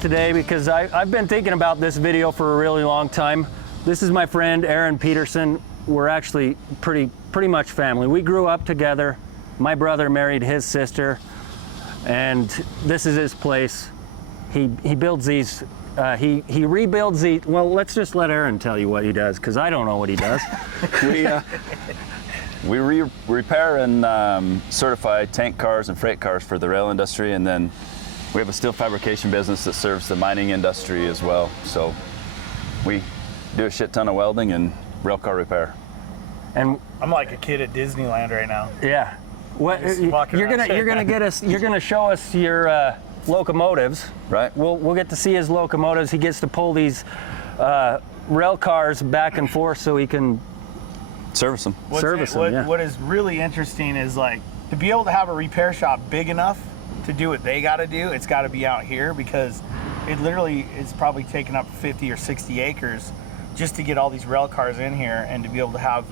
out today because I've been thinking about this video for a really long time. This is my friend Aaron Peterson. We're actually pretty much family. We grew up together. My brother married his sister, and this is his place. He builds these. He rebuilds these. Well, let's just let Aaron tell you what he does, because I don't know what he does. We repair and certify tank cars and freight cars for the rail industry, and then we have a steel fabrication business that serves the mining industry as well. So we do a shit ton of welding and railcar repair. And I'm like a kid at Disneyland right now. yeah, what you're gonna show us your locomotives, right? We'll get to see his locomotives. He gets to pull these rail cars back and forth so he can service them. What is really interesting is, like, to be able to have a repair shop big enough to do what they got to do, it's got to be out here, because it literally is probably taking up 50 or 60 acres just to get all these rail cars in here, and to be able to have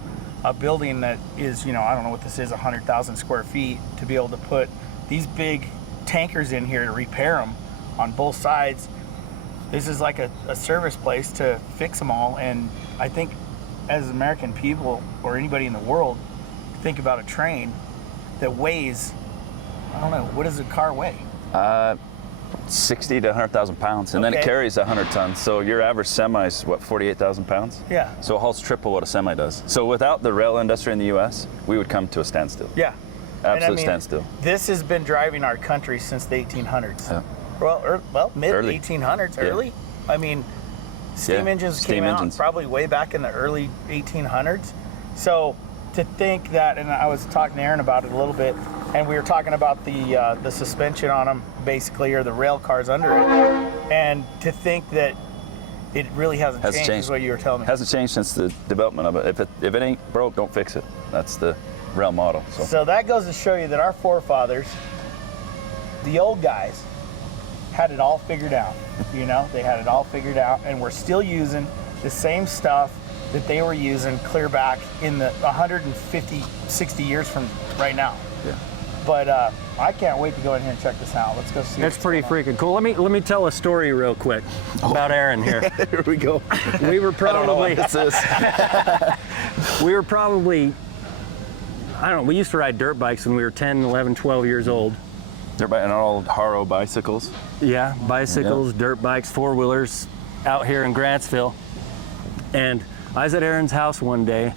a building that is, you know, I don't know what this is, 100,000 square feet, to be able to put these big tankers in here to repair them on both sides. This is like a service place to fix them all. And I think as American people, or anybody in the world, think about a train that weighs, I don't know, what does a car weigh? 60 to 100,000 pounds, and then it carries 100 tons. So your average semi is what, 48,000 pounds? Yeah. So it hauls triple what a semi does. So without the rail industry in the U.S., we would come to a standstill. Yeah. Absolute standstill. This has been driving our country since the 1800s. Yeah. Well, mid 1800s, early. I mean, steam engines came out probably way back in the early 1800s. So to think that, and I was talking to Aaron about it a little bit, and we were talking about the suspension on them, basically, or the rail cars under it, and to think that it really hasn't changed is what you were telling me. Hasn't changed since the development of it. If it ain't broke, don't fix it. That's the rail model. So that goes to show you that our forefathers, the old guys, had it all figured out. You know, they had it all figured out, and we're still using the same stuff that they were using clear back in the 150, 60 years from right now. Yeah. But I can't wait to go in here and check this out. Let's go see. It's pretty freaking cool. Let me tell a story real quick about Aaron here. Here we go. We were probably. I don't know what this is. We were probably. I don't know. We used to ride dirt bikes when we were 10, 11, 12 years old. Dirt bike and old Haro bicycles. Yeah, bicycles, dirt bikes, four-wheelers out here in Grantsville. And I was at Aaron's house one day,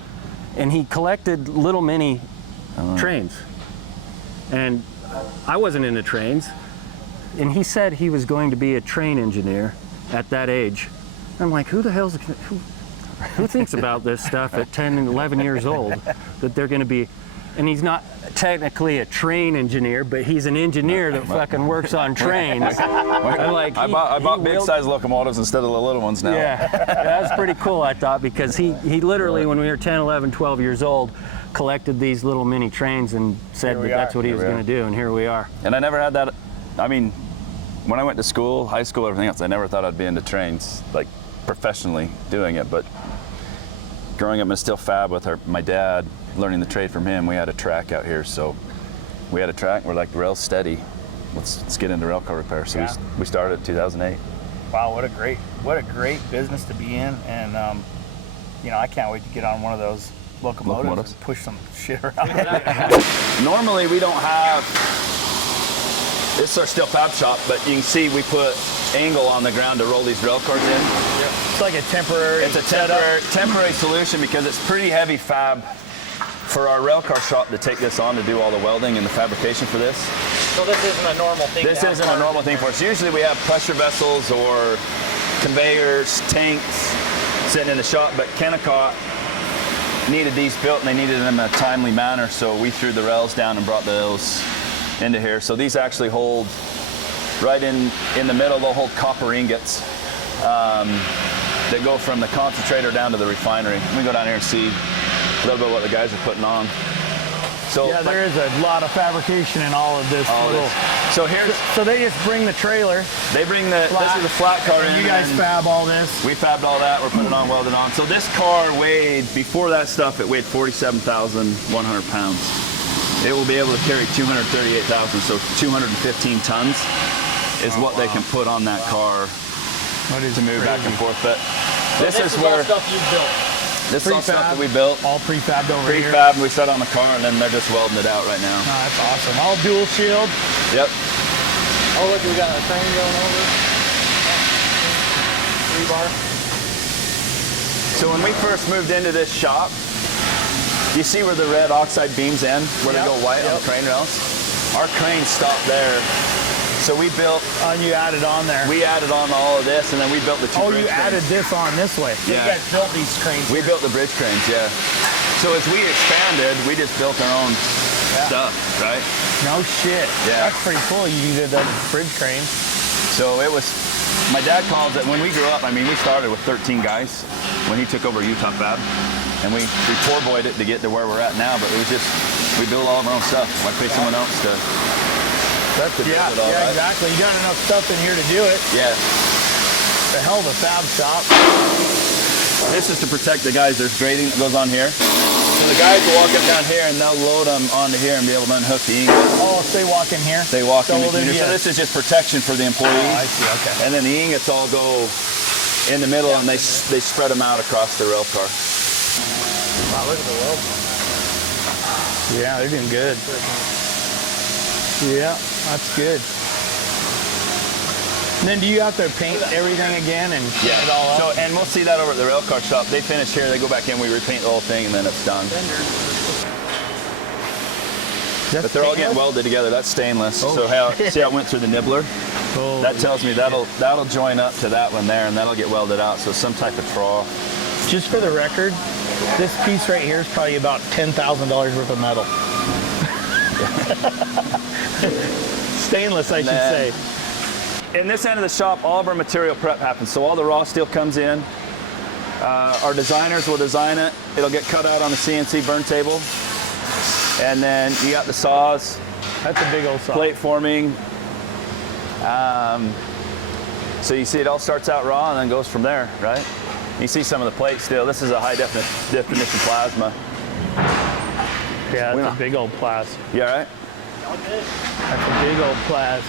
and he collected little mini trains. And I wasn't into trains. And he said he was going to be a train engineer at that age. And I'm like, who thinks about this stuff at 10 and 11 years old, that they're going to be. And he's not technically a train engineer, but he's an engineer that fucking works on trains. I bought big size locomotives instead of the little ones now. Yeah, that's pretty cool, I thought, because he literally, when we were 10, 11, 12 years old, collected these little mini trains and said that that's what he was going to do, and here we are. And I never had that. I mean, when I went to school, high school, everything else, I never thought I'd be into trains, like professionally doing it. But growing up in a steel fab with my dad, learning the trade from him, we had a track out here. So we had a track, and we're like, the rail's steady. Let's get into railcar repair. So we started in 2008. Wow, what a great business to be in. And you know, I can't wait to get on one of those locomotives. And push some shit around. Normally we don't have, this is our steel fab shop, but you can see we put angle on the ground to roll these rail cars in. Yep. It's like a temporary. It's a temporary solution, because it's pretty heavy fab for our railcar shop to take this on to do all the welding and the fabrication for this. So this isn't a normal thing. This isn't a normal thing for us. Usually we have pressure vessels or conveyors, tanks sitting in the shop, but Kennecott needed these built, and they needed them in a timely manner, so we threw the rails down and brought those into here. So these actually hold right in the middle. They'll hold copper ingots that go from the concentrator down to the refinery. Let me go down here and see a little bit what the guys are putting on. So yeah, there is a lot of fabrication in all of this. So they just bring the trailer. They bring this is a flat car in. You guys fab all this. We fabbed all that. We're putting it on, welded on. So this car weighed, before that stuff, it weighed 47,100 pounds. It will be able to carry 238,000, so 215 tons. is what they can put on that car to move back and forth. But So this is where all stuff you built. this is all stuff that we built. All prefabbed over here. Prefab, we set on the car, and then they're just welding it out right now. Oh, that's awesome. All dual shield. Yep. Oh, look, we got a train going over. Rebar. So when we first moved into this shop, you see where the red oxide beams end, where they go white on the crane rails? Our crane stopped there. So we built. You added on there. We added on all of this, and then we built the two bridge you added cranes. this on this way. So Yeah. you guys built these cranes. We built the bridge cranes, yeah. So as we expanded, we just built our own stuff, right? No shit. Yeah. That's pretty cool. You did the bridge crane. So it was, my dad calls it, when we grew up, I mean, we started with 13 guys when he took over Utah Fab. And we poor boyed it to get to where we're at now, but it was just, we built all of our own stuff. Why pay someone else to build it all, right? Exactly. You got enough stuff in here to do it. Yeah. The hell of a fab shop. This is to protect the guys. There's grading that goes on here. So the guys will walk up down here and they'll load them onto here and be able to unhook the ingot. Oh, so they walk in here? They walk in then, here. So this is just protection for the employees. Oh, I see, okay. And then the ingots all go in the middle and they spread them out across the rail car. Wow, look at the weld. Yeah, they're doing good. Yeah, that's good. And then do you have to paint everything again and paint it all up? So, and we'll see that over at the rail car shop. They finish here, they go back in, we repaint the whole thing, and then it's done. But they're all getting welded together. That's stainless. So see how it went through the nibbler? That tells me that'll join up to that one there, and that'll get welded out. So some type of trawl. Just for the record, this piece right here is probably about $10,000 worth of metal. Stainless, I should say. In this end of the shop, all of our material prep happens. So all the raw steel comes in. Our designers will design it. It'll get cut out on the CNC burn table. And then you got the saws. That's a big old saw. Plate forming. So you see it all starts out raw and then goes from there, right? You see some of the plate still. This is a high definition plasma. Yeah, that's a big old plas. You all right? That's a big old plas.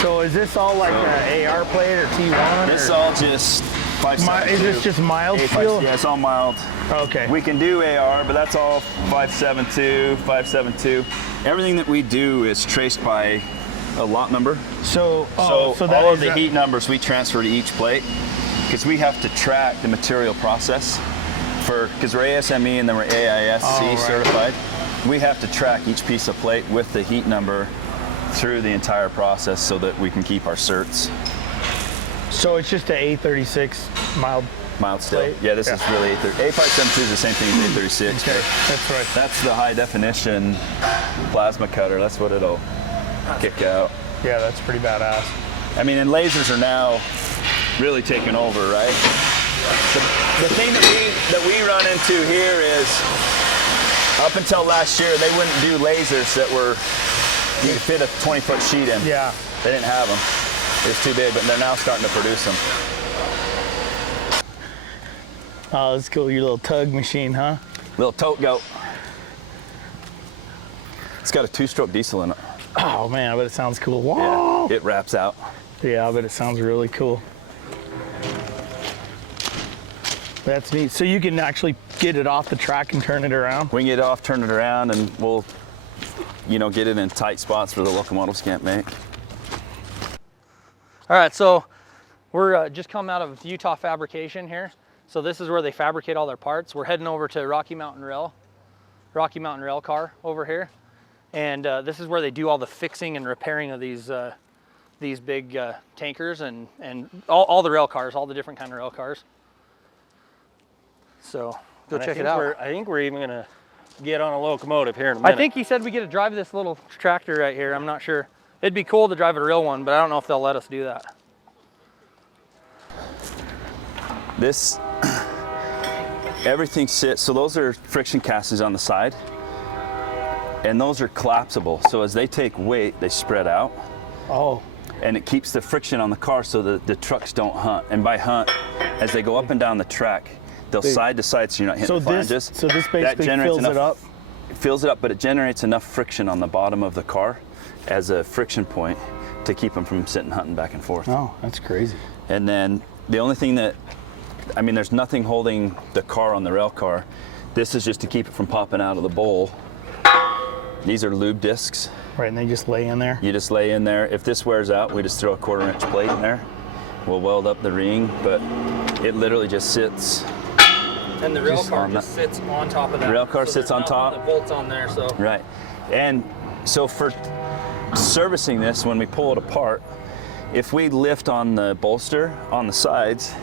So is this all like an AR plate or T1? This is all just 572. Is this just mild steel? Yeah, it's all mild. Okay. We can do AR, but that's all 572, 572. Everything that we do is traced by a lot number. So all that of the heat numbers we transfer to each plate because we have to track the material process because we're ASME and then we're AISC certified. We have to track each piece of plate with the heat number through the entire process so that we can keep our certs. So it's just an A36 mild steel. plate? Yeah, this is really A572 is the same thing as A36. Okay, that's right. That's the high definition plasma cutter. That's what it'll kick out. Yeah, that's pretty badass. I mean, and lasers are now really taking over, right? The thing that we run into here is, up until last year, they wouldn't do lasers that were, you could fit a 20-foot sheet in. Yeah. They didn't have them. It was too big, but they're now starting to produce them. Oh, that's cool, your little tug machine, huh? Little tote goat. It's got a 2-stroke diesel in it. Oh man, I bet it sounds cool. Whoa! Yeah, it wraps out. Yeah, I bet it sounds really cool. That's neat. So you can actually get it off the track and turn it around? We can get it off, turn it around, and we'll, get it in tight spots where the locomotives can't make. All right, so we're just come out of Utah Fabrication here. So this is where they fabricate all their parts. We're heading over to Rocky Mountain Railcar over here. And this is where they do all the fixing and repairing of these big tankers and all the rail cars, all the different kind of rail cars. So go check it out. I think we're even gonna get on a locomotive here in a minute. I think he said we get to drive this little tractor right here. I'm not sure. It'd be cool to drive a real one, but I don't know if they'll let us do that. Everything sits, so those are friction castings on the side, and those are collapsible. So as they take weight, they spread out. Oh. And it keeps the friction on the car so that the trucks don't hunt. And by hunt, as they go up and down the track, They'll side to side so you're not hitting the flanges. So this basically fills it up? It fills it up, but it generates enough friction on the bottom of the car as a friction point to keep them from sitting hunting back and forth. Oh, that's crazy. And then the only thing that, I mean, there's nothing holding the car on the rail car. This is just to keep it from popping out of the bowl. These are lube discs. Right, and they just lay in there? You just lay in there. If this wears out, we just throw a 1/4 inch plate in there. We'll weld up the ring, but it literally just sits. And the rail car just sits on top of that. The rail car sits on top. The bolts on there, so. Right. And so for servicing this, when we pull it apart, if we lift on the bolster on the sides,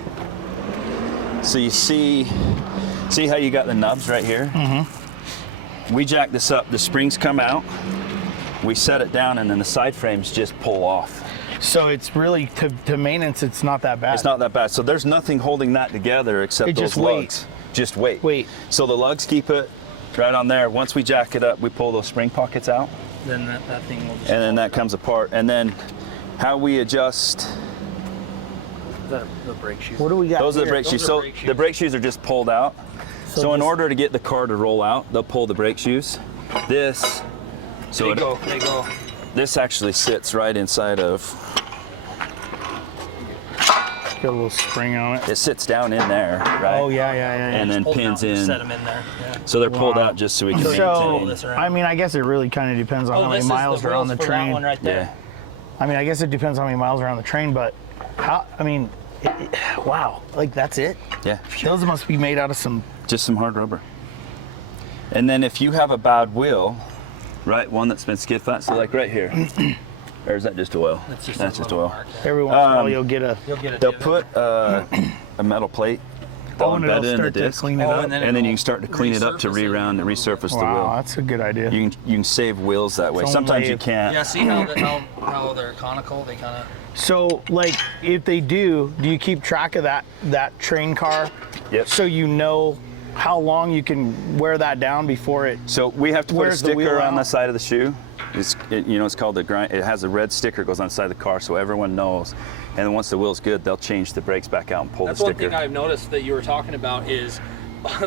so you see how you got the nubs right here? Mm-hmm. We jack this up, the springs come out, we set it down, and then the side frames just pull off. So it's really, to maintenance, it's not that bad. It's not that bad. So there's nothing holding that together except those lugs. Just weight. Weight. So the lugs keep it right on there. Once we jack it up, we pull those spring pockets out. Then that thing will just. And then that comes apart. And then how we adjust. The brake shoes. What do we got Those here? are the brake shoes. So the brake shoes are just pulled out. So in order to get the car to roll out, they'll pull the brake shoes. This. So They go. This actually sits right inside of. Got a little spring on it. It sits down in there, right? Oh, yeah. And then pins in. Set them in there. Yeah. So they're pulled out just so we can So, maintain. this around. I mean, I guess it really kind of depends on how many miles are on the train. That one right there. Yeah. I mean, I guess it depends how many miles are on the train, but wow, like that's it? Yeah. Those must be made out of some. Just some hard rubber. And then if you have a bad wheel, right, one that's been skid flat, so like right here, or is that just oil? That's just oil. Every once in a while, you'll get a. They'll put a metal plate, they'll and embed it'll it in the start to disc, clean it up. and then you can start to clean it up to re-round and resurface the Wow, wheel. that's a good idea. You can save wheels that way. It's Sometimes only- you can't. Yeah, see how they're conical? They kind of. So, like, if they do you keep track of that train car? Yep. So you know how long you can wear that down before it. So we have to put a Wears the wheel sticker on out? the side of the shoe. It's called the grind. It has a red sticker goes on the side of the car, so everyone knows. And then once the wheel's good, they'll change the brakes back out and pull That's the one sticker. thing I've noticed that you were talking about is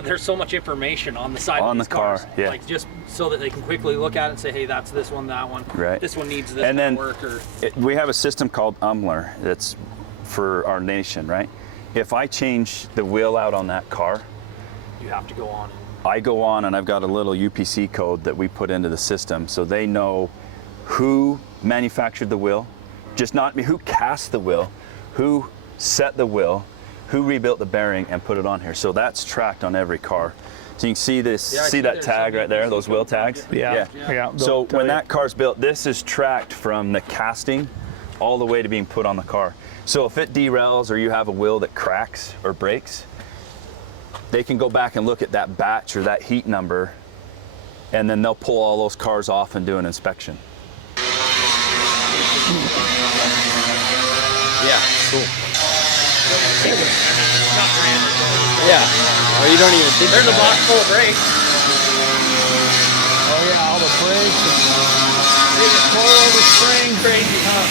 there's so much information on the side On of these the car, cars. yeah. Like just so that they can quickly look at it and say, hey, that's this one, that one. Right. This one needs this And then work. Or we have a system called Umler that's for our nation, right? If I change the wheel out on that car, you have to go on. I go on and I've got a little UPC code that we put into the system so they know who manufactured the wheel, just not who cast the wheel, who set the wheel, who rebuilt the bearing and put it on here. So that's tracked on every car. So you can see this, Yeah, I see that there's tag some right there, UPC those wheel codes. tags? Yeah. So Tell when you. that car's built, this is tracked from the casting all the way to being put on the car. So if it derails or you have a wheel that cracks or breaks, they can go back and look at that batch or that heat number, and then they'll pull all those cars off and do an inspection. Yeah, cool. Not branded. Yeah, or you don't even think There's a about box full of brakes. Oh yeah, all the brakes. They just pull over spring, crazy, huh?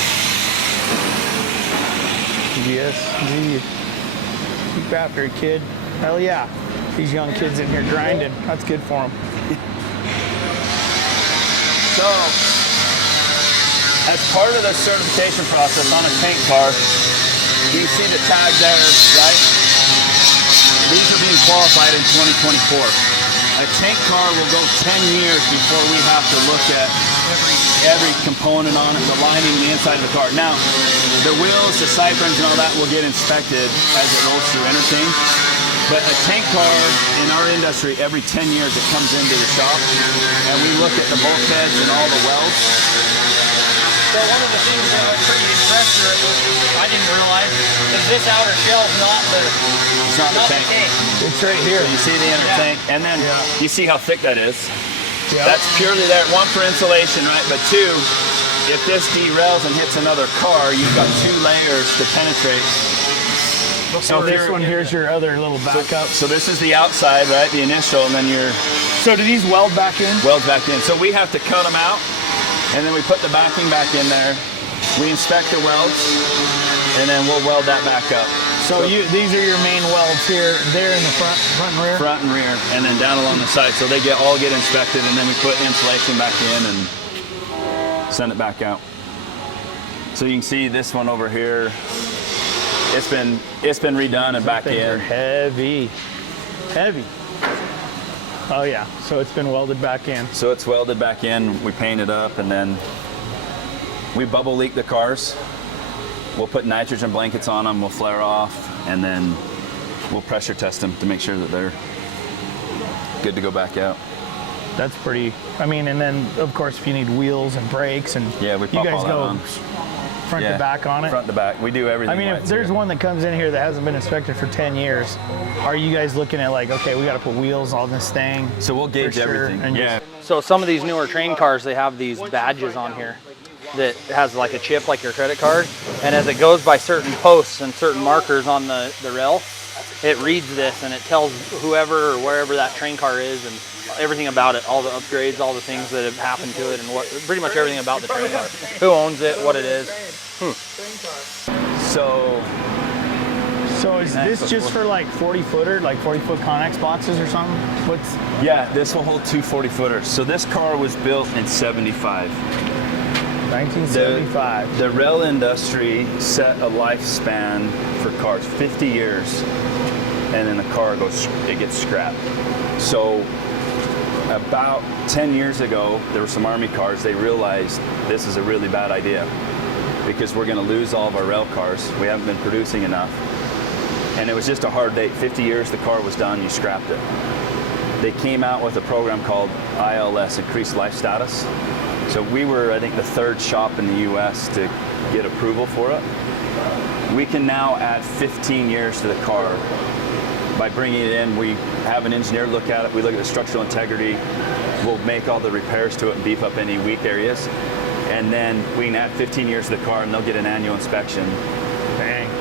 Yes, indeed. Keep after it, kid. Hell yeah. These young kids in here grinding. That's good for them. So, as part of the certification process on a tank car, you see the tag there, right? These are being qualified in 2024. A tank car will go 10 years before we have to look at every component on it, the lining, the inside of the car. Now, the wheels, the side frames, and all that will get inspected as it rolls through interchange. But a tank car in our industry, every 10 years it comes into the shop, and we look at the bulkheads and all the welds. So one of the things that I was pretty impressed with, I didn't realize, is this outer shell's not the It's not the tank. It's right here. You see the inner tank, and then you see how thick that is. Yeah. That's purely there, one for insulation, right? But two, if this derails and hits another car, you've got 2 layers to penetrate. So this one here's your other little backup. So this is the outside, right? The initial, and then your So do these weld back in? welds back in. So we have to cut them out, and then we put the backing back in there. We inspect the welds, and then we'll weld that back up. So these are your main welds here. They're in the front and rear? Front and rear, and then down along the side. So they all get inspected, and then we put insulation back in and send it back out. So you can see this one over here. It's been redone and back in. Heavy. Oh yeah, so it's been welded back in. So it's welded back in, we paint it up, and then we bubble leak the cars. We'll put nitrogen blankets on them, we'll flare off, and then we'll pressure test them to make sure that they're good to go back out. That's pretty, I mean, and then of course if you need wheels and brakes and yeah, we pop you guys all that go on. front to back on it? Front to back, we do everything. I mean, if there's here. one that comes in here that hasn't been inspected for 10 years, are you guys looking at like, okay, we got to put wheels on this thing? So we'll gauge everything. And Yeah. So some of these newer train cars, they have these badges on here that has like a chip like your credit card. And as it goes by certain posts and certain markers on the rail, it reads this and it tells whoever or wherever that train car is and everything about it, all the upgrades, all the things that have happened to it, and pretty much everything about the train car. Who owns it, what it is. So is this just for like 40-footer, like 40-foot Connex boxes or something? Yeah, this will hold 2 40-footers. So this car was built in 75. 1975. The rail industry set a lifespan for cars, 50 years, and then the car gets scrapped. So about 10 years ago, there were some Army cars. They realized this is a really bad idea because we're going to lose all of our rail cars. We haven't been producing enough. And it was just a hard date. 50 years, the car was done, you scrapped it. They came out with a program called ILS, Increased Life Status. So we were, I think, the 3rd shop in the US to get approval for it. We can now add 15 years to the car. By bringing it in, we have an engineer look at it, we look at the structural integrity, we'll make all the repairs to it and beef up any weak areas. And then we can add 15 years to the car and they'll get an annual inspection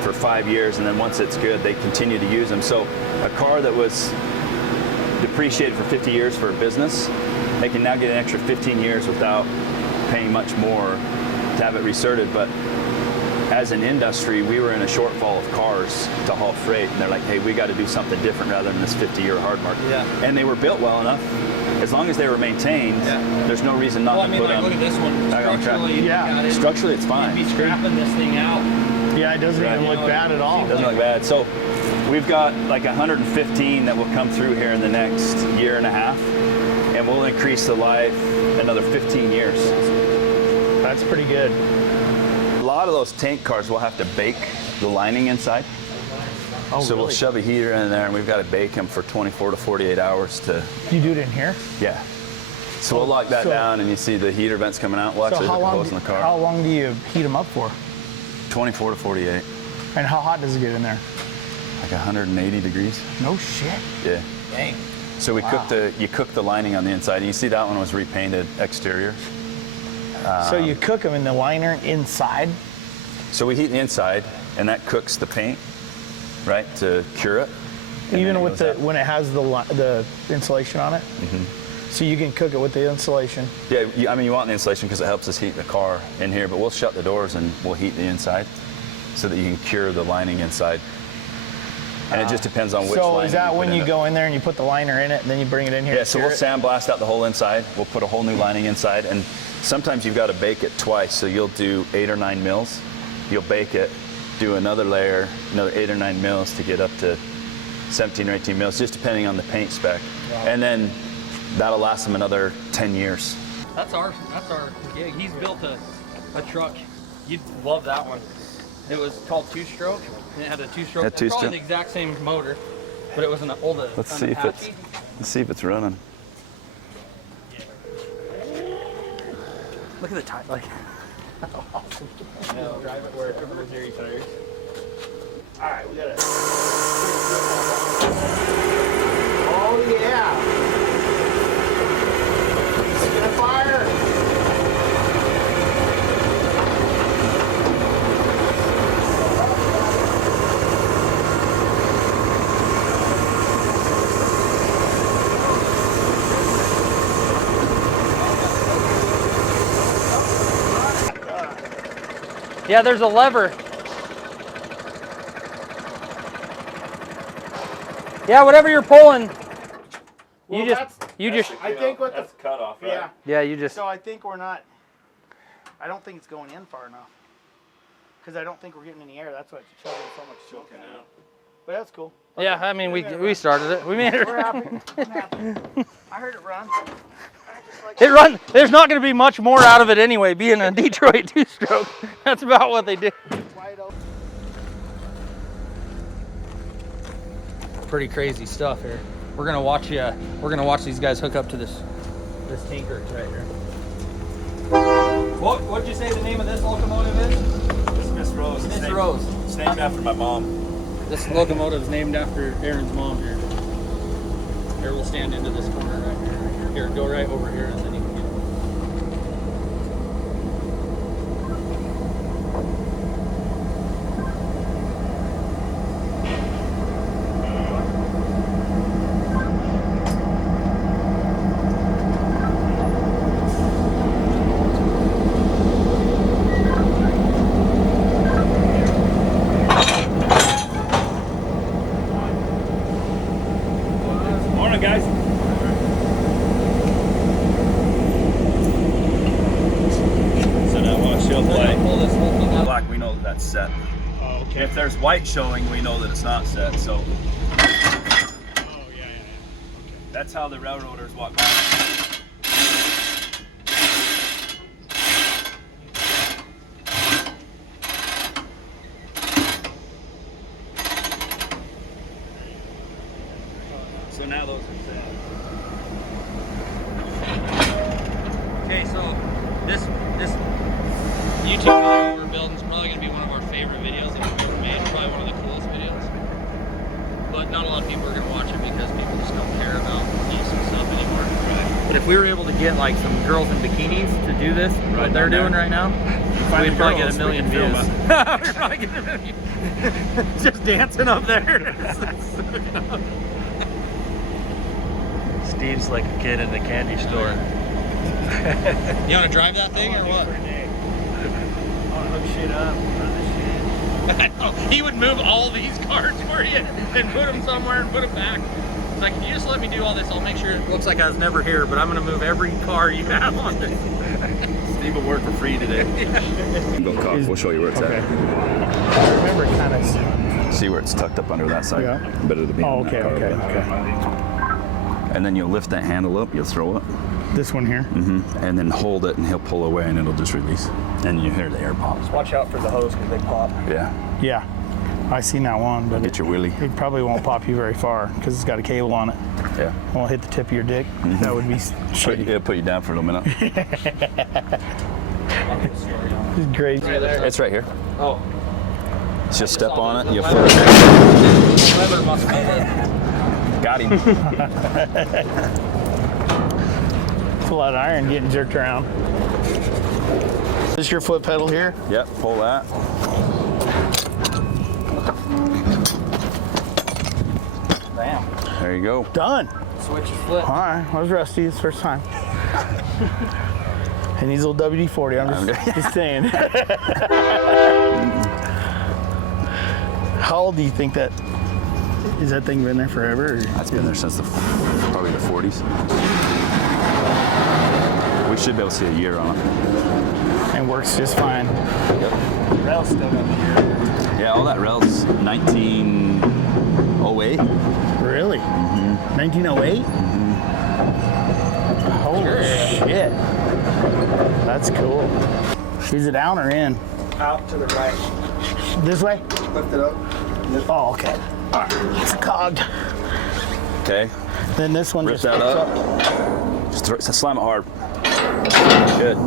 for 5 years, and then once it's good, they continue to use them. So a car that was depreciated for 50 years for a business, they can now get an extra 15 years without paying much more to have it recerted. But as an industry, we were in a shortfall of cars to haul freight, and they're like, hey, we got to do something different rather than this 50-year hard market. Yeah. And they were built well enough. As long as they were maintained, there's no reason not to put them. Look at this one. Structurally, Structurally, it's fine. You'd be scrapping this thing out. Yeah, it doesn't even look bad at all. It doesn't look bad. So we've got like 115 that will come through here in the next year and a half, and we'll increase the life another 15 years. That's pretty good. A lot of those tank cars will have to bake the lining inside. Oh, So really? we'll shove a heater in there, and we've got to bake them for 24 to 48 hours to, You do it in here? yeah. So we'll lock that down, and you see the heater vents coming out. We'll actually So hit the hose in the car. how long do you heat them up for? 24 to 48, And how hot does it get in there? like 180 degrees. No shit. Yeah. Dang. So we you cook the lining on the inside. And you see that one was repainted exterior. So you cook them in the liner inside? So we heat the inside, and that cooks the paint, right, to cure it. And Even then with goes out. when it has the insulation on it? Mm-hmm. So you can cook it with the insulation? Yeah, I mean, you want the insulation because it helps us heat the car in here, but we'll shut the doors and we'll heat the inside so that you can cure the lining inside. And it just depends on which So lining is that put when in you it. go in there and you put the liner in it and then you bring it in here? Yeah, and so cure we'll it? sandblast out the whole inside. We'll put a whole new lining inside, and sometimes you've got to bake it twice. So you'll do 8 or 9 mils. You'll bake it, do another layer, another 8 or 9 mils to get up to 17 or 18 mils, just depending on the paint spec. Wow. And then that'll last them another 10 years. That's our gig. He's built a truck. You'd love that one. It was called 2-stroke, and it had a 2-stroke. Had two-stroke? Probably the exact same motor, but it was an old. Let's see if it's running. Look at the tire. Like. Awesome. Yeah, drive it where it was near your tires. All right, we got it. Oh yeah. Let's get a fire. Yeah, there's a lever. Yeah, whatever you're pulling, Well, you just. I think what that's the cutoff, right? Yeah. Yeah, you just. So I think we're not. I don't think it's going in far enough. Because I don't think we're getting any air. That's why it's chugging so much smoke out. But that's cool. Yeah, I mean we started it. We made it. We're happy. I'm happy. I heard it run. It run. There's not going to be much more out of it anyway. Being a Detroit two-stroke, that's about what they did. Pretty crazy stuff here. We're gonna watch you. We're gonna watch these guys hook up to this tanker right here. What'd you say the name of this locomotive is? This is Miss Rose. Miss Rose. It's named after my mom. This locomotive is named after Aaron's mom here. Here, we'll stand into this corner right here. Here, go right over here and then you can get it. Morning, guys. So now watch, she'll play. Pull this whole thing out. Black, we know that that's set. Oh, okay. If there's white showing, we know that it's not set. So Oh, yeah. that's how the railroaders walk by. So now those are set. Okay, so this YouTube video we're building is probably gonna be one of our favorite videos that we've ever made. Probably one of the coolest videos. But not a lot of people are gonna watch it because people just don't care about decent stuff anymore. Right. But if we were able to get like some girls in bikinis to do this, what they're doing right now, we'd probably get a million views. We'd probably get a million. Just dancing up there. Steve's like a kid in the candy store. You want to drive that thing or what? Hook shit up. Run the shit. He would move all these cars for you and put them somewhere and put them back. It's like, if you just let me do all this, I'll make sure it looks like I was never here, but I'm going to move every car you have on this. Steve will work for free today. Go cock. We'll show you where it's at. I remember kind of. See where it's tucked up under that side. Yeah. Better to be. Oh, on that okay, car. okay. And then you'll lift that handle up. You'll throw it. This one here. And then hold it, and he'll pull away, and it'll just release. And you hear the air pops. Watch out for the hose because they pop. Yeah. Yeah. I seen that one, but Get your wheelie. it probably won't pop you very far because it's got a cable on it. Yeah. Won't hit the tip of your dick. That would be shitty. It'll put you down for a minute. It's great. It's right here. Oh. Just step on it. You'll Leather feel it. Leather must be it. Got him. It's a lot of iron getting jerked around. Is this your foot pedal here? Yep. Pull that. Bam. There you go. Done. Switch is flip. All right. I was rusty this first time. And he's a little WD-40. I'm just saying. How old do you think that? Is that thing been there forever? Or? That's been there since probably the 40s. We should be able to see a year on it. And works just fine. Yep. Rail's still got the year. Yeah, all that rail's 1908. Really? 1908? Holy shit. That's cool. Is it out or in? Out to the right. This way? Lift it up. Oh, okay. All right. It's cogged. Okay. Then this one Rip just that picks up. Just slam it hard. Good.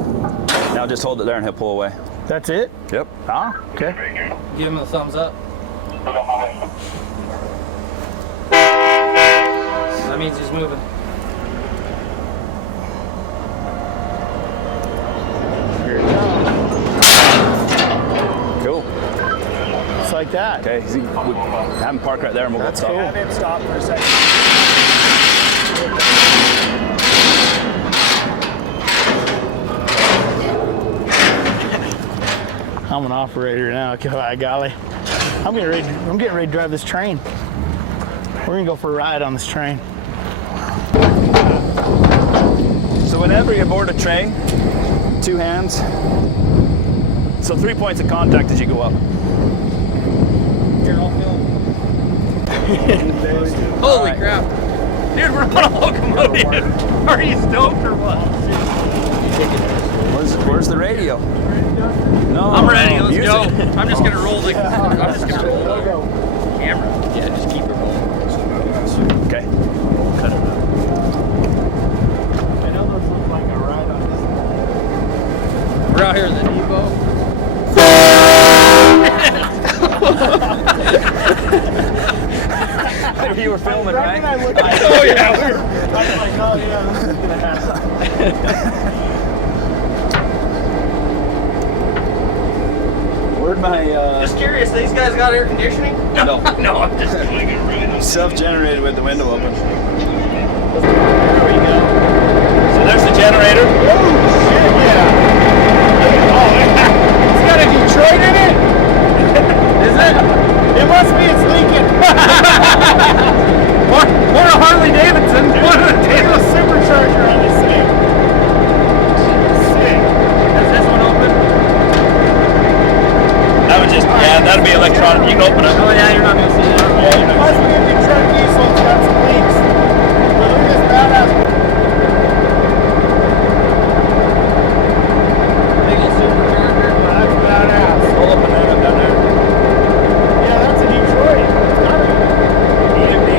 Now just hold it there and he'll pull away. That's it? Yep. Ah, okay. Give him a thumbs up. That means he's moving. Here you go. Cool. Just like that. Okay. Have him park right there and we'll That's go cool. stop. Have him stop for a second. I'm an operator now. By golly, I'm getting ready to drive this train. We're gonna go for a ride on this train. So whenever you board a train, 2 hands. So 3 points of contact as you go up. Holy crap. Dude, we're on a locomotive. Are you stoked or what? Where's the radio? No, I'm ready. Let's music. go. I'm just gonna roll the camera. Yeah, just keep it rolling. Okay. Cut it out. I know those look like a ride on this. We're out here in the depot. You were filming, right? Oh yeah. I was like, oh yeah, this is gonna happen. Where'd my Just curious, these guys got air conditioning? no No, I'm just doing it right. self-generated with the window open? There we go. So there's the generator. Oh shit, yeah. Oh yeah. It's got a Detroit in it? Is it? It must be, it's leaking. Or a Harley Davidson. There's a supercharger on this thing. Sick. Is this one open? That would just that'd be electronic. You can open it. Oh yeah, you're not gonna see that. Yeah, it must be a Detroit diesel. It's got some leaks. But look at this badass. Big old supercharger. That's badass. Pull up and down there. Yeah, that's a Detroit. It's gotta be. EMD.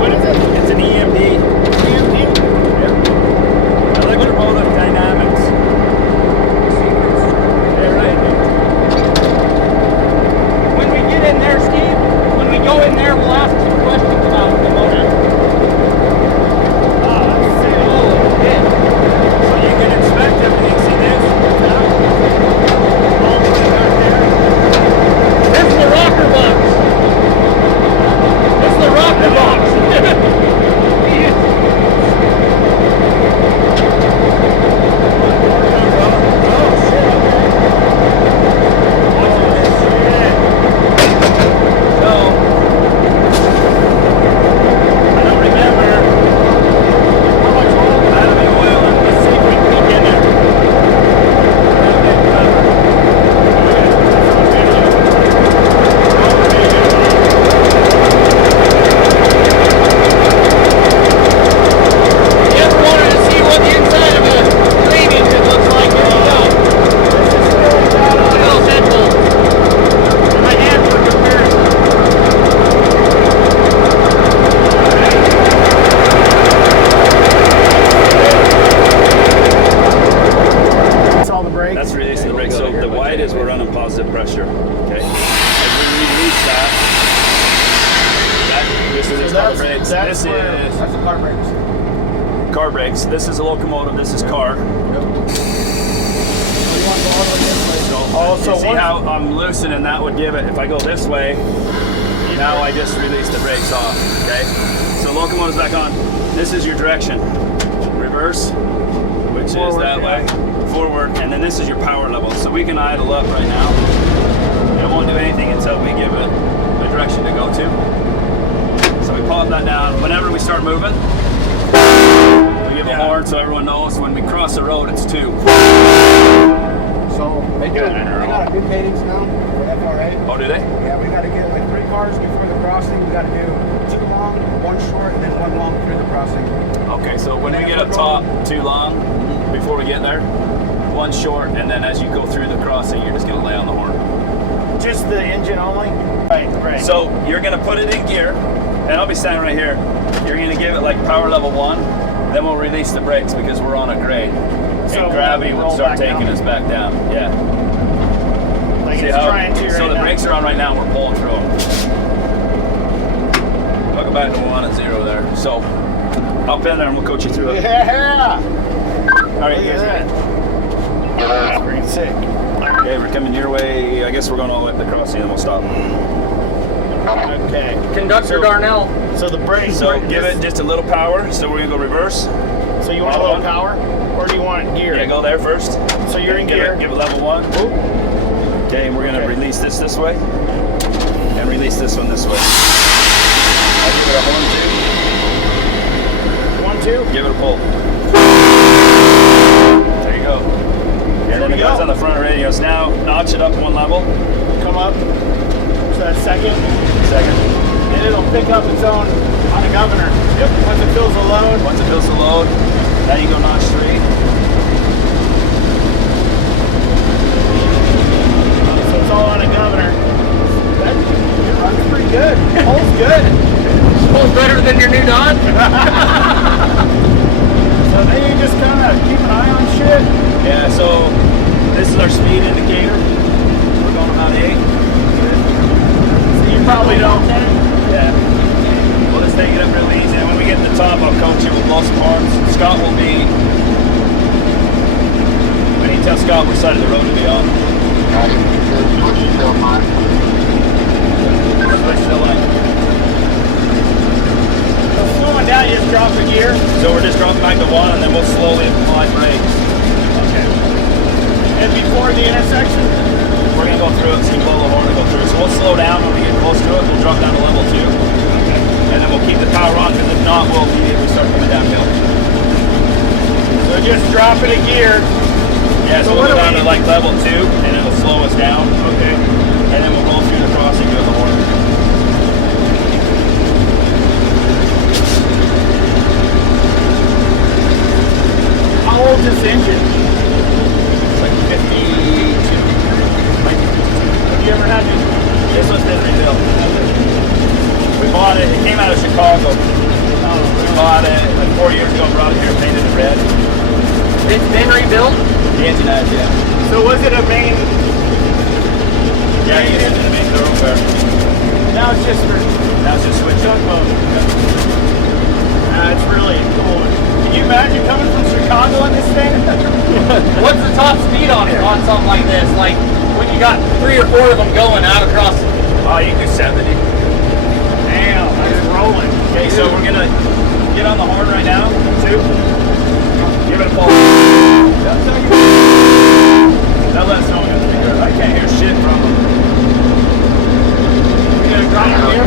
What is it? It's an EMD. EMD? Electro-Motive Dynamics. Yeah, right. When we get in there, Steve, when we go in there, we'll ask some questions about the motor. Oh, that's sick. Holy shit. So you can inspect everything. See this? This is the rocker box. This is the rocker box. That's releasing the brake. So the white is we're running positive pressure. Okay. As we release that, this is car brakes. This is That's the car brakes. car brakes. This is a locomotive. This is car. So see how I'm loosening? That would give it. If I go this way, now I just release the brakes off. Okay. So locomotive's back on. This is your direction. Reverse, which is that way. Forward, and then this is your power level. So we can idle up right now. It won't do anything until we give it a direction to go to. So we pop that down. Whenever we start moving, we give a horn so everyone knows when we cross the road, it's 2. So they got a good cadence now for FRA. Oh, do they? Yeah, we got to get like 3 cars before the crossing. We got to do 2 long, 1 short, and then 1 long through the crossing. Okay, so when we get up top, 2 long before we get there, 1 short, and then as you go through the crossing, you're just gonna lay on the horn. Just the engine only? Right. So you're gonna put it in gear, and I'll be standing right here. You're gonna give it like power level 1, then we'll release the brakes because we're on a grade. So and gravity we'll will roll start back taking down? us back down. Yeah. Like See it's how? trying to So right the now. brakes are on right now, and we're pulling through them. Welcome back to 1 and 0 there. So hop in there and we'll coach you through it. Yeah! All right, you Look guys at ready? That's pretty sick. Okay, we're coming your way. I guess we're going all the way up the crossing and we'll stop. Okay. Conductor Darnell. So the brakes. So give it just a little power. So we're gonna go reverse. So you want a little power? Or do you want gear? Yeah, go there first. So you're in Give gear. it level 1. Okay, and we're gonna release this way. And release this one this way. I'll give the horn too. 1, 2. Give it a pull. There you go. And then it goes on the front radios. Now notch it up one level. Come up. So that's second. Second. And it'll pick up its own on a governor. Yep. Once it fills the load. Once it fills the load, now you go notch 3. So it's all on a governor. That it runs pretty good. It holds good. Pulls better than your new Don. So then you just kind of keep an eye on shit. Yeah, so this is our speed indicator. We're going about 8. So you probably don't. Yeah. We'll just take it up real easy. And when we get to the top, I'll coach you with blow some horns. Scott will be. I need to tell Scott which side of the road to be on. Switch to the line. So slowing down, you just drop a gear. So we're just dropping back to 1, and then we'll slowly apply brakes. Okay. And before the intersection, We're gonna go through it, so you blow the horn and go through. So we'll slow down when we get close to it. We'll drop down to level 2. okay. And then we'll keep the power on, because if not, we'll immediately start coming downhill. So just drop it a gear. Yeah, so So we'll what go do down we- to like level 2, and it'll slow us down. Okay. And then we'll roll through the crossing with the horn. How old is this engine? It's like 52. Have you ever had this? This was Disney built. We bought it. It came out of Chicago. We bought it like 4 years ago. Brought it here, painted it red. It's been rebuilt. The engine has, yeah. So was it a main? Yeah, you used it in a main thoroughfare. Now it's just for Now it's just switch junk up. mode. It's really cool. Can you imagine coming from Chicago in this thing? What's the top speed on it on something like this? Like when you got 3 or 4 of them going out across. Oh, you can do 70. Damn, that's rolling. Okay, so we're gonna get on the horn right now. 2. Give it a pull. Now let us know when it's good. I can't hear shit from them. You gonna drop it here?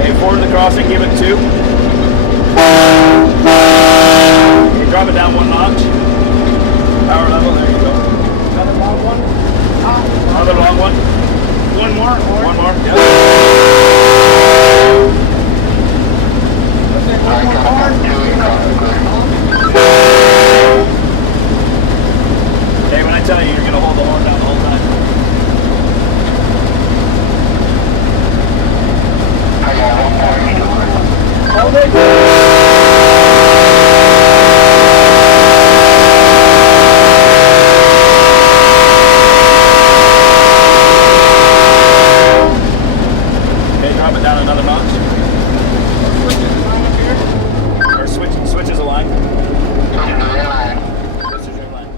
Okay, forward the crossing, give it 2. You drop it down 1 notch. Power level, there you go. Another long one? Another long one. One more? Or? One more. Yep. One more car? Okay, when I tell you, you're gonna hold the horn down the whole time. Hold it. Okay, drop it down another notch. Or switches a line. Switches your line.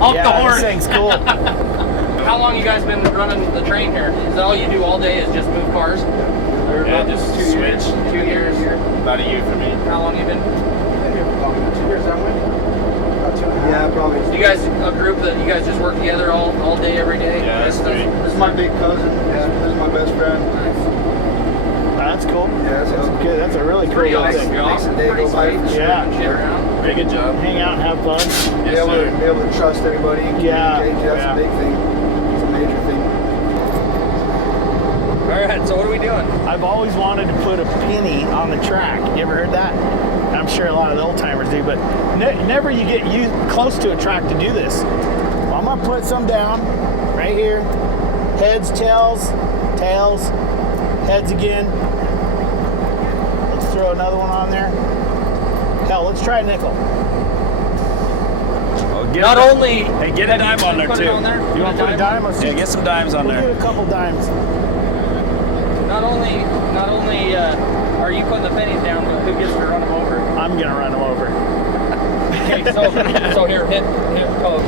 Off the Yeah, horn. this thing's cool. How long you guys been running the train here? Is that all you do all day is just move cars? Yeah, just switch. 2 years. About a year for me. How long you been? 2 years that way? About 2.5. Yeah, probably. You guys a group that you guys just work together all day, every day? Yeah, that's great. This is my big cousin. This is my best friend. That's cool. Yeah, That's good. That's a really cool Pretty little awesome. thing. Makes the day go by. Yeah. Shit around. Very good job. Hang out and have fun. Be able to trust everybody and Yeah, communicate. That's yeah. a big thing. It's a major thing. All right, so what are we doing? I've always wanted to put a penny on the track. You ever heard that? I'm sure a lot of the old timers do, but never you get close to a track to do this. Well, I'm gonna put some down right here. Heads, tails, heads again. Let's throw another one on there. Hell, let's try a nickel. Not only Hey, get a dime on there put it too. on there. You want to put a dime? Let's Yeah, get some dimes on we'll there. get a couple dimes. Not only are you putting the pennies down, but who gets to run them over? I'm gonna run them over. Okay, so here, hit poke.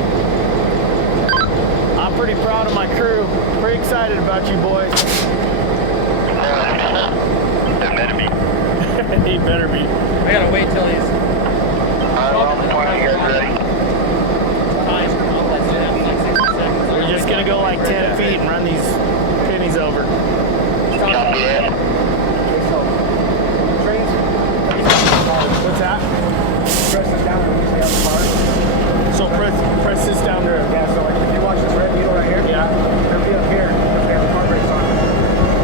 I'm pretty proud of my crew. Pretty excited about you boys. He better be. I gotta wait till he's. We're just gonna go like 10 feet and run these pennies over. What's that? Press this down and usually have the car. So press this down there. Yeah, so like if you watch this red needle right here, Yeah. it'll be up here because we have the car brakes on.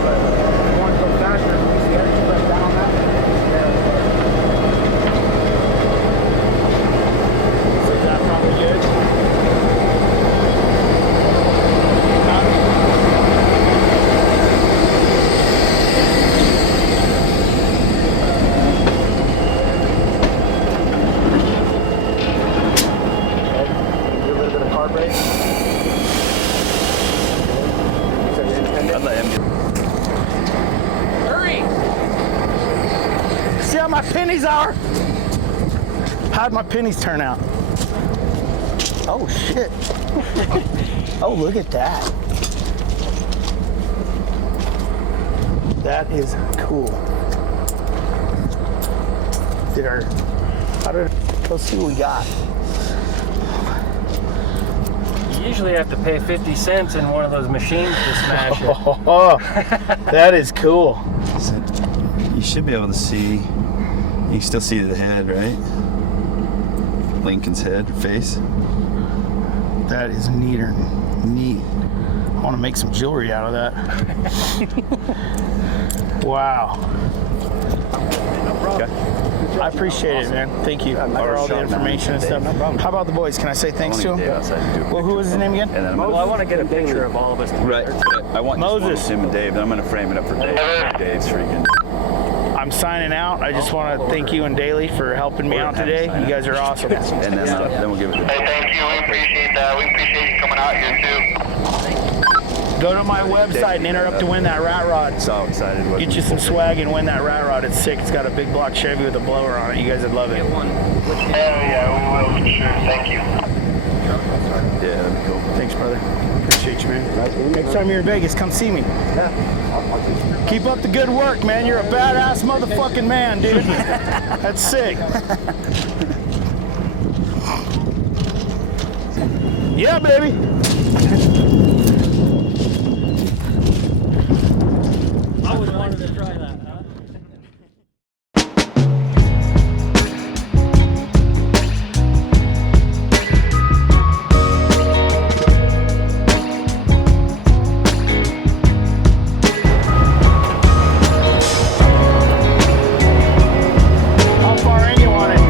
But if you want to go faster, you see how you press down on that? So is that probably good? Do a little bit of car brake. I'd let him do Hurry! See how my pennies are? How'd my pennies turn out? Oh shit. Oh, look at that. That is cool. Let's see what we got. You usually have to pay 50 cents in one of those machines to smash it. Oh, that is cool. You should be able to see. You can still see the head, right? Lincoln's head, face. That is neat. I want to make some jewelry out of that. Wow. I appreciate it, man. Thank you for all the information and stuff. How about the boys? Can I say thanks to them? Well, who was his name again? And then Well, I want to get a picture of all of us together. right. I want just one Moses. with Tim and Dave. I'm going to frame it up for Dave. Dave's freaking. I'm signing out. I just want to thank you and Daly for helping me out today. You guys are awesome. And then we'll give it to Hey, thank you. We appreciate that. We appreciate you coming out here too. Go to my website and enter up to win that rat rod. So excited. Get you some swag and win that rat rod. It's sick. It's got a big block Chevy with a blower on it. You guys would love it. Get one. Hell yeah, we will for sure. Thank you. Yeah, that'd be cool. Thanks, brother. Appreciate you, man. Next time you're in Vegas, come see me. Keep up the good work, man. You're a badass motherfucking man, dude. That's sick. Yeah, baby. I would wanted to try that. How far in you want it?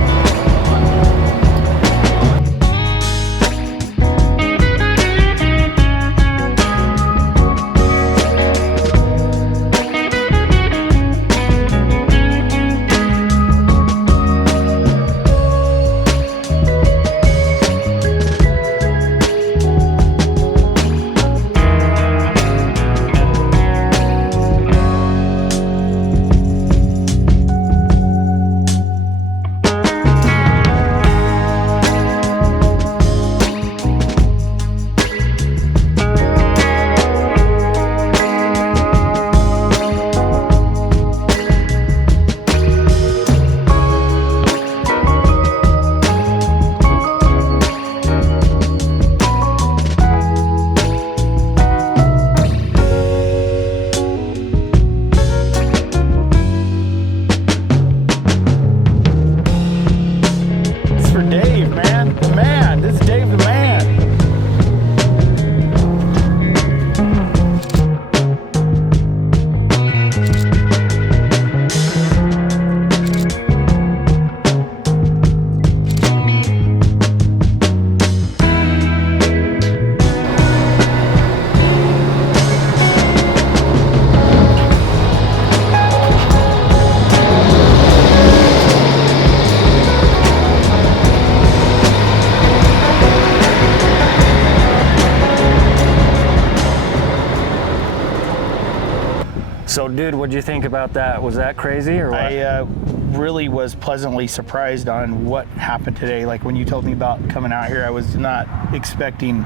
So, dude, what'd you think about that? Was that crazy or what? I really was pleasantly surprised on what happened today. Like when you told me about coming out here, I was not expecting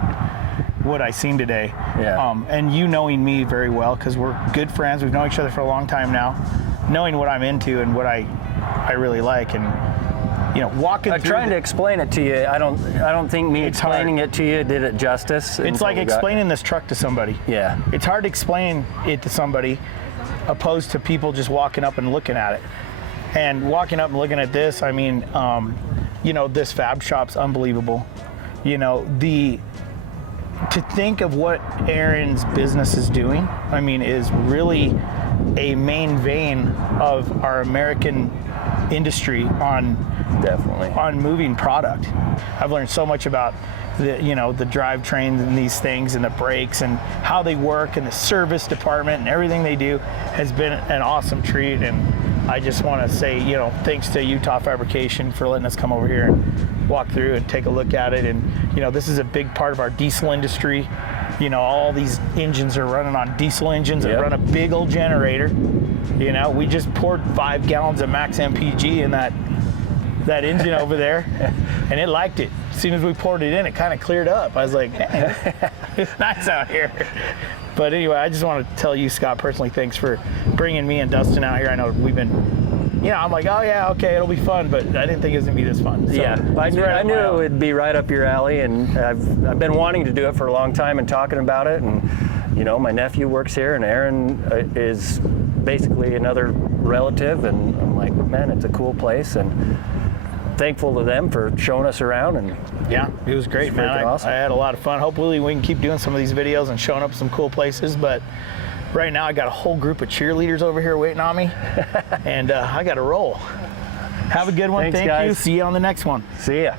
what I seen today. Yeah. And you knowing me very well, because we're good friends. We've known each other for a long time now. Knowing what I'm into and what I really like, and you know, walking through. Trying to explain it to you, I don't think me explaining it to you did it justice. It's like explaining this truck to somebody. Yeah. It's hard to explain it to somebody, opposed to people just walking up and looking at it. And walking up and looking at this, I mean, you know, this fab shop's unbelievable. You know, to think of what Aaron's business is doing, I mean, is really a main vein of our American industry on moving product. I've learned so much about the drivetrains and these things and the brakes and how they work, and the service department and everything they do has been an awesome treat. And I just want to say, you know, thanks to Utah Fabrication for letting us come over here and walk through and take a look at it. And you know, this is a big part of our diesel industry. You know, all these engines are running on diesel engines that run a big old generator. You know, we just poured 5 gallons of max MPG in that engine over there, and it liked it. As soon as we poured it in, it kind of cleared up. I was like, hey, it's nice out here. But anyway, I just want to tell you, Scott, personally, thanks for bringing me and Dustin out here. I know we've been, you know, I'm like, oh yeah, okay, it'll be fun, but I didn't think it was gonna be this fun. So yeah, I knew it would be right up your alley, and I've been wanting to do it for a long time and talking about it. And you know, my nephew works here, and Aaron is basically another relative, and I'm like, man, it's a cool place, and thankful to them for showing us around. And yeah, it was great, man. Awesome. I had a lot of fun. Hopefully we can keep doing some of these videos and showing up some cool places, but right now I got a whole group of cheerleaders over here waiting on me, and I got to roll. Have a good one. Thanks, Thank guys. you. See you on the next one. See ya.